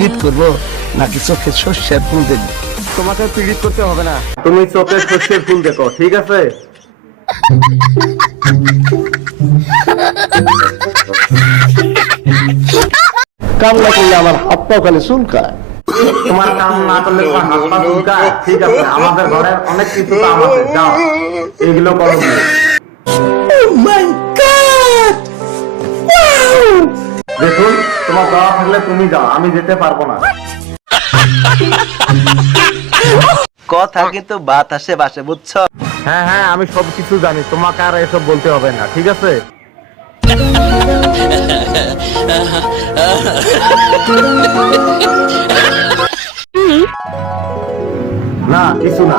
পীড়িত করবো নাকি চোখে শস্যের ফুল দেব? তোমাকে পীড়িত করতে হবে না, তুমি চোখে শস্যের ফুল দেখো, ঠিক আছে? কান্না করলে আমার হাত পাও খালি চুলকায়। তোমার কাম না করলে তোমার হাত পা চুলকায়, ঠিক আছে? আমাদের ঘরে অনেক কিছু কাম আছে, যাও এগুলো করো গিয়ে। দেখুন, তোমার যাওয়া থাকলে তুমি যাও, আমি যেতে পারবো না। কথা কিন্তু বাতাসে বাসে, বুঝছো? হ্যাঁ হ্যাঁ, আমি সবকিছু জানি, তোমাকে আর এসব বলতে হবে না, ঠিক আছে? না, কিছু না।